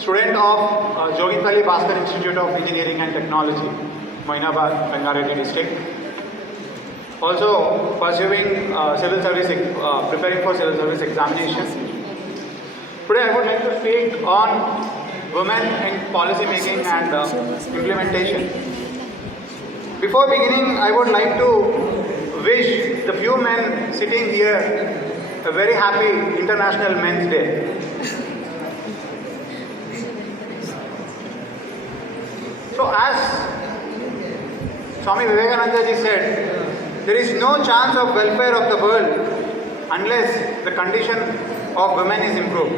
student of Joginthalli Bhaskar Institute of Engineering and Technology, Moinabad, Rangareddy district. Also pursuing civil service, preparing for civil service examination. Today I would like to speak on women in policy making and implementation. Before beginning, I would like to wish the few men sitting here a very happy International Men's Day. So as Swami Vivekananda ji said, there is no chance of welfare of the world unless the condition of women is improved.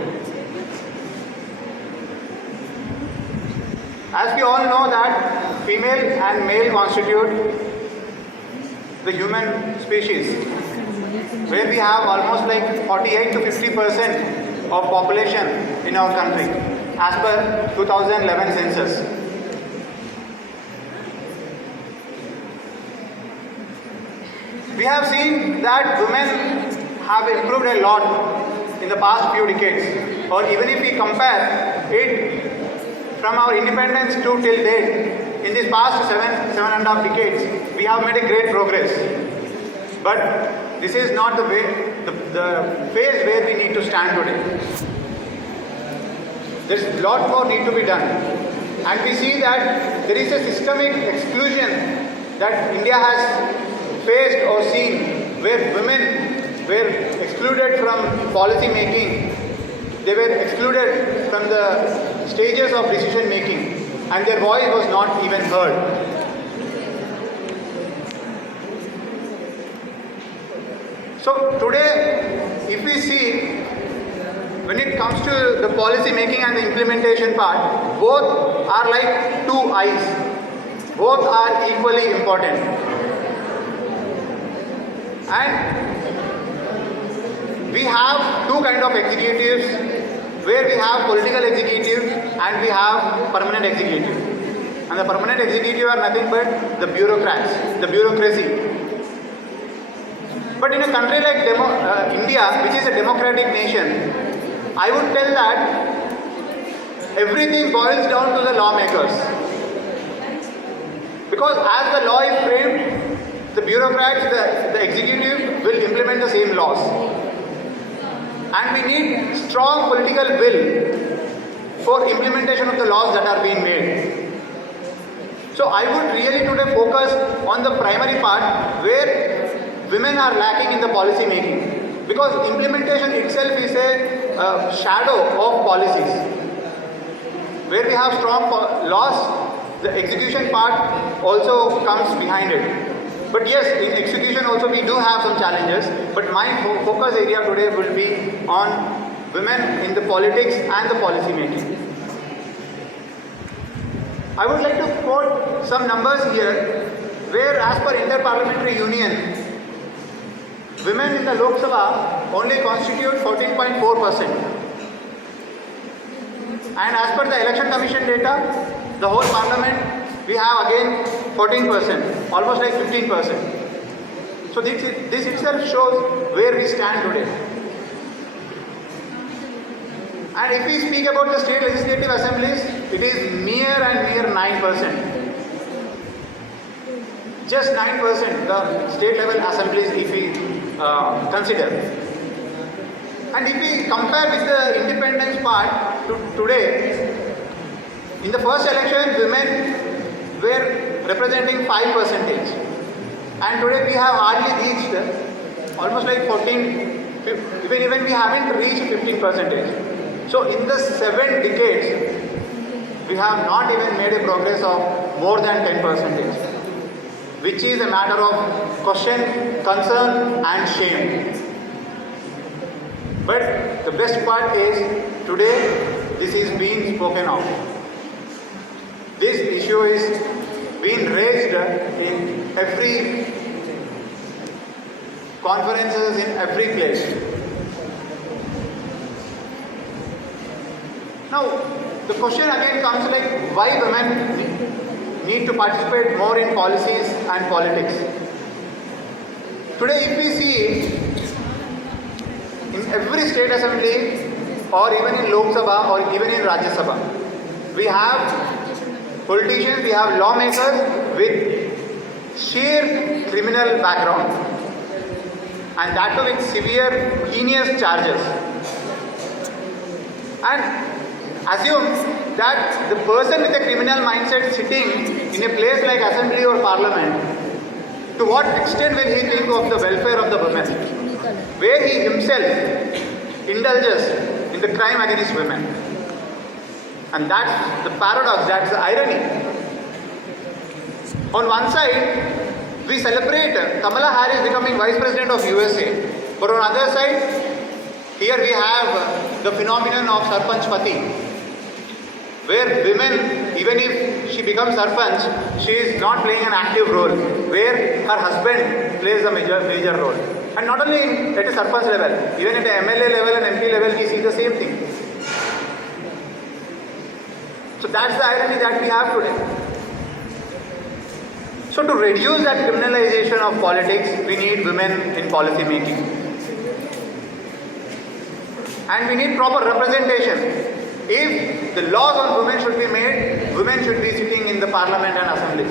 As we all know that female and male constitute the human species, where we have almost like 48 to 50% of population in our country as per 2011 census. We have seen that women have improved a lot in the past few decades, or even if we compare it from our independence to till date, in these past seven and a half decades, we have made a great progress. But this is not the way, the phase where we need to stand today. There is a lot more need to be done, and we see that there is a systemic exclusion that India has faced or seen, where women were excluded from policy making, they were excluded from the stages of decision making, and their voice was not even heard. So today, if we see, when it comes to the policy making and the implementation part, both are like two eyes, both are equally important. And we have two kinds of executives, where we have political executives and we have permanent executives. And the permanent executive are nothing but the bureaucrats, the bureaucracy. But in a country like India, which is a democratic nation, I would tell that everything boils down to the lawmakers. Because as the law is framed, the bureaucrats, the executive will implement the same laws. And we need strong political will for implementation of the laws that are being made. So I would really today focus on the primary part where women are lacking in the policy making. Because implementation itself is a shadow of policies. Where we have strong laws, the execution part also comes behind it. But yes, in execution also we do have some challenges, but my focus area today will be on women in the politics and the policy making. I would like to quote some numbers here, where as per Inter-Parliamentary Union, women in the Lok Sabha only constitute 14.4%. And as per the Election Commission data, the whole parliament, we have again 14%, almost like 15%. So this itself shows where we stand today. And if we speak about the state legislative assemblies, it is mere 9%. Just 9% the state level assemblies if we consider. And if we compare with the independence part to today, in the first election, women were representing 5%. And today we have hardly reached almost like 14, even we haven't reached 15%. So in the 7 decades, we have not even made a progress of more than 10%, which is a matter of question, concern and shame. But the best part is, today this is being spoken of. This issue is being raised in every conferences, in every place. Now, the question again comes like, why women need to participate more in policies and politics? Today, if we see, in every state assembly, or even in Lok Sabha or even in Rajya Sabha, we have politicians, we have lawmakers with sheer criminal background, and that too with severe, heinous charges. And assume that the person with a criminal mindset sitting in a place like assembly or parliament, to what extent will he think of the welfare of the women, where he himself indulges in the crime against women? And that's the paradox, that's the irony. On one side, we celebrate Kamala Harris becoming Vice President of USA, but on the other side, here we have the phenomenon of Sarpanch Pati, where women, even if she becomes Sarpanch, she is not playing an active role, where her husband plays a major role. And not only at a Sarpanch level, even at a MLA level and MP level, we see the same thing. So that's the irony that we have today. So to reduce that criminalization of politics, we need women in policy making. And we need proper representation. If the laws on women should be made, women should be sitting in the parliament and assembly.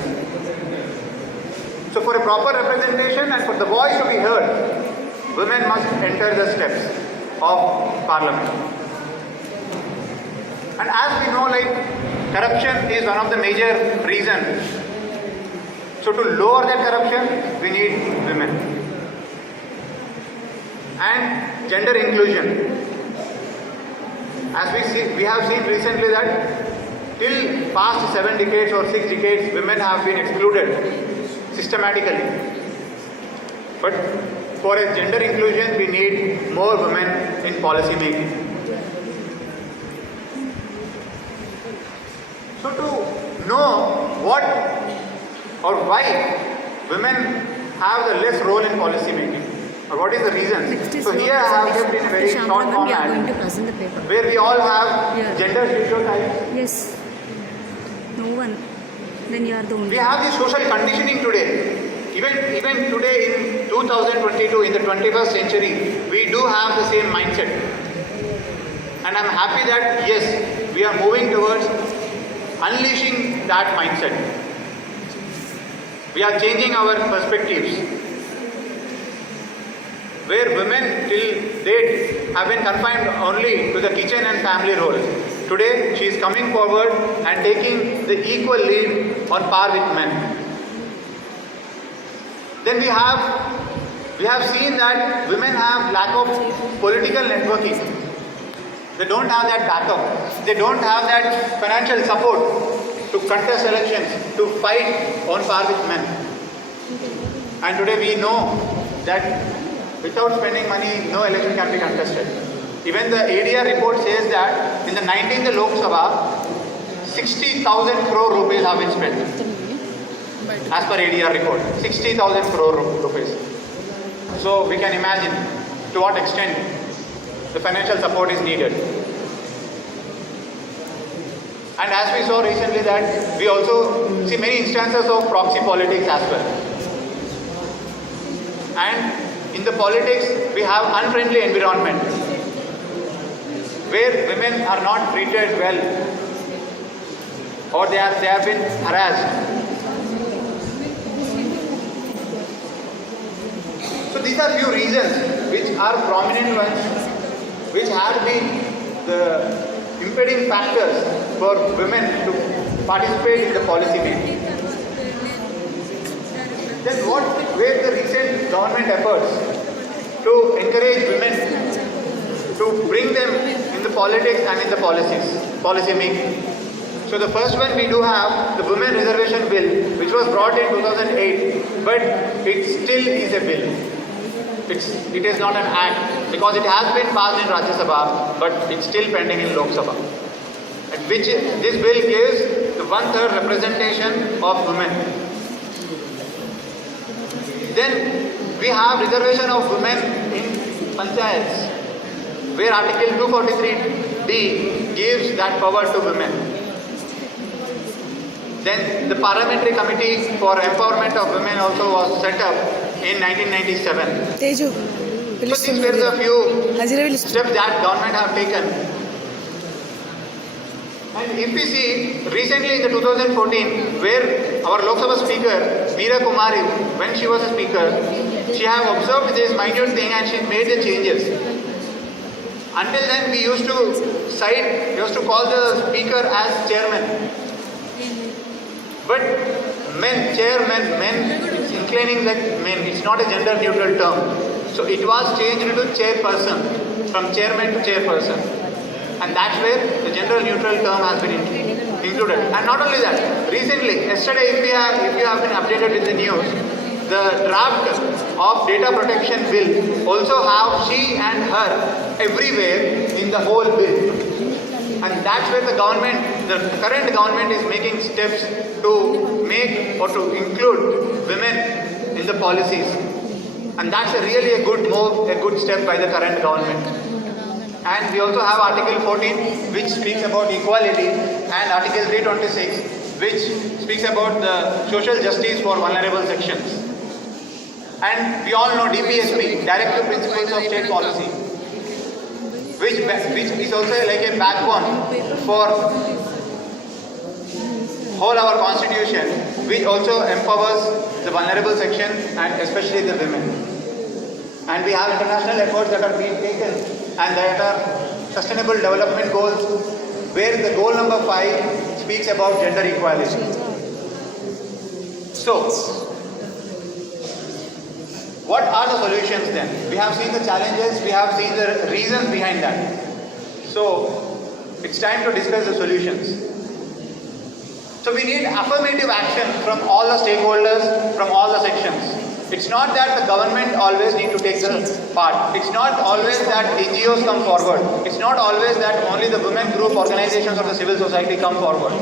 So for a proper representation and for the voice to be heard, women must enter the steps of parliament. And as we know, corruption is one of the major reasons. So to lower that corruption, we need women. And gender inclusion. As we have seen recently that till past 7 decades or 6 decades, women have been excluded systematically. But for a gender inclusion, we need more women in policy making. So to know what or why women have the less role in policy making, or what is the reason? So here I have kept in a very short format where we all have gender stereotypes. Yes. No one. Then you are the only. We have this social conditioning today. Even today in 2022, in the 21st century, we do have the same mindset. And I'm happy that yes, we are moving towards unleashing that mindset. We are changing our perspectives. Where women till date have been confined only to the kitchen and family role. Today she is coming forward and taking the equal lead on par with men. Then we have seen that women have lack of political networking. They don't have that backup. They don't have that financial support to contest elections, to fight on par with men. And today we know that without spending money, no election can be contested. Even the ADR report says that in the 19th Lok Sabha, 60,000 crore rupees have been spent. As per ADR report, 60,000 crore rupees. So we can imagine to what extent the financial support is needed. And as we saw recently that we also see many instances of proxy politics as well. And in the politics, we have unfriendly environment where women are not treated well or they have been harassed. So these are few reasons which are prominent ones, which have been the impeding factors for women to participate in the policy making. Then what were the recent government efforts to encourage women, to bring them in the politics and in the policy making? So the first one we do have the Women Reservation Bill, which was brought in 2008, but it still is a bill. It is not an act because it has been passed in Rajya Sabha, but it's still pending in Lok Sabha. And which this bill gives the 1/3 representation of women. Then we have reservation of women in panchayats, where Article 243D gives that power to women. Then the Parliamentary Committee for Empowerment of Women also was set up in 1997. So these were the few steps that government have taken And if we see recently in the 2014, where our Lok Sabha Speaker Meera Kumari, when she was a speaker, she have observed this minute thing and she made the changes. Until then, we used to call the speaker as chairman. But chairman, men, it's inclining like men. It's not a gender neutral term. So it was changed to chairperson, from chairman to chairperson. And that's where the gender neutral term has been included. And not only that, recently, yesterday, if you have been updated with the news, the draft of data protection bill also have she and her everywhere in the whole bill. And that's where the current government is making steps to make or to include women in the policies. And that's really a good move, a good step by the current government. And we also have Article 14, which speaks about equality, and Article 326, which speaks about the social justice for vulnerable sections. And we all know DPSP, Directive Principles of State Policy, which is also like a backbone for whole our constitution, which also empowers the vulnerable section and especially the women. And we have international efforts that are being taken, and that are sustainable development goals, where the goal number 5 speaks about gender equality. So, what are the solutions then? We have seen the challenges, we have seen the reasons behind that. So, it's time to discuss the solutions. So we need affirmative action from all the stakeholders, from all the sections. It's not that the government always need to take the part. It's not always that NGOs come forward. It's not always that only the women group organizations of the civil society come forward.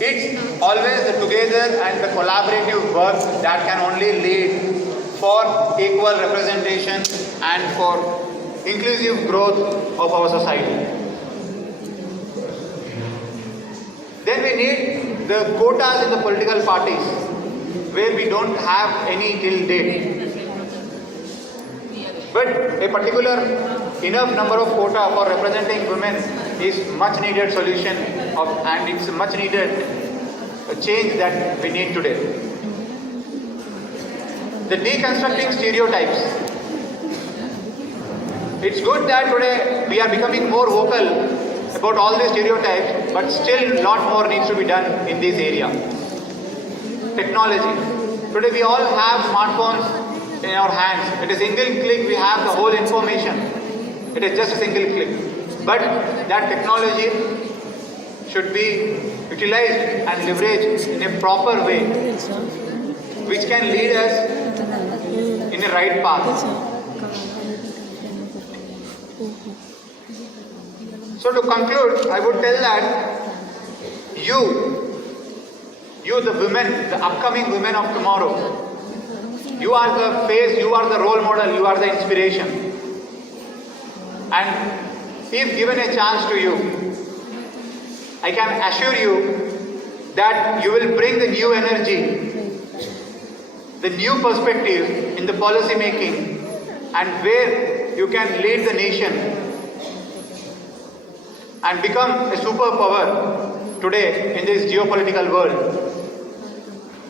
It's always the together and the collaborative work that can only lead for equal representation and for inclusive growth of our society. Then we need the quotas in the political parties, where we don't have any till date. But a particular enough number of quota for representing women is much needed solution and it's much needed change that we need today. The deconstructing stereotypes. It's good that today we are becoming more vocal about all these stereotypes, but still a lot more needs to be done in this area. Technology. Today we all have smartphones in our hands. At a single click we have the whole information. It is just a single click. But that technology should be utilized and leveraged in a proper way, which can lead us in a right path. So to conclude, I would tell that you the women, the upcoming women of tomorrow, you are the face, you are the role model, you are the inspiration. And if given a chance to you, I can assure you that you will bring the new energy, the new perspective in the policy making, and where you can lead the nation and become a superpower today in this geopolitical world.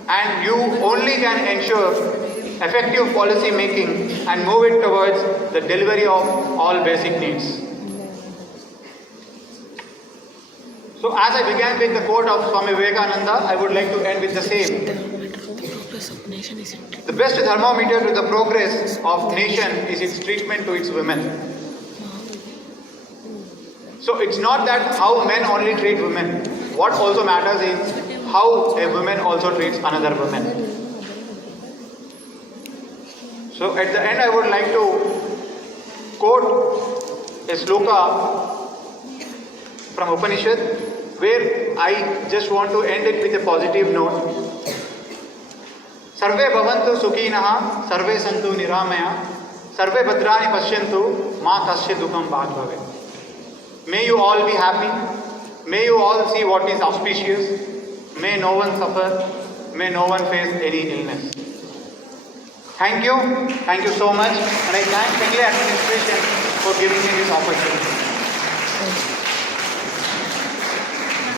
And you only can ensure effective policy making and move it towards the delivery of all basic needs. So as I began with the quote of Swami Vivekananda, I would like to end with the same. The best thermometer to the progress of nation is its treatment to its women. So it's not that how men only treat women. What also matters is how a woman also treats another woman. So at the end I would like to quote a sloka from Upanishad, where I just want to end it with a positive note. Sarve bhavantu sukhinaha, sarve santu niramaya, sarve bhadrani pashyantu, ma tasya dukham bhagavave. May you all be happy. May you all see what is auspicious. May no one suffer. May no one face any illness. Thank you so much, and I thank Pingle administration for giving me this opportunity.